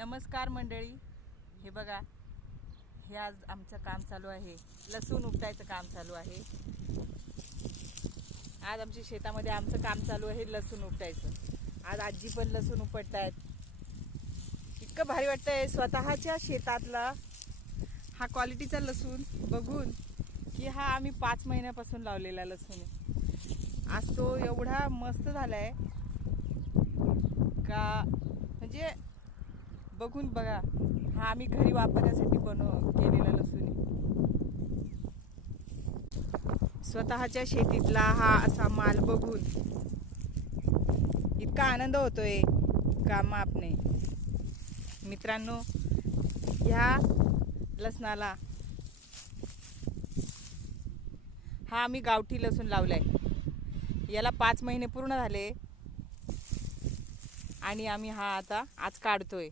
नमस्कार मंडळी, हे बघा, हे आज आमचं काम चालू आहे. लसूण उपटायचं काम चालू आहे. आज आमच्या शेतामध्ये आमचं काम चालू आहे लसूण उपटायचं. आज आजी पण लसूण उपटतायत. इतकं भारी वाटतंय स्वतःच्या शेतातला हा क्वालिटीचा लसूण बघून की हा आम्ही 5 महिन्यापासून लावलेला लसूण आहे. आज तो एवढा मस्त झालाय का, म्हणजे बघून बघा. हा आम्ही घरी वापरण्यासाठी केलेला लसूण आहे. स्वतःच्या शेतीतला हा असा माल बघून इतका आनंद होतोय का माप नाही. मित्रांनो, ह्या लसणाला हा आम्ही गावठी लसूण लावलाय. याला 5 महिने पूर्ण झाले आणि आम्ही हा आता आज काढतोय.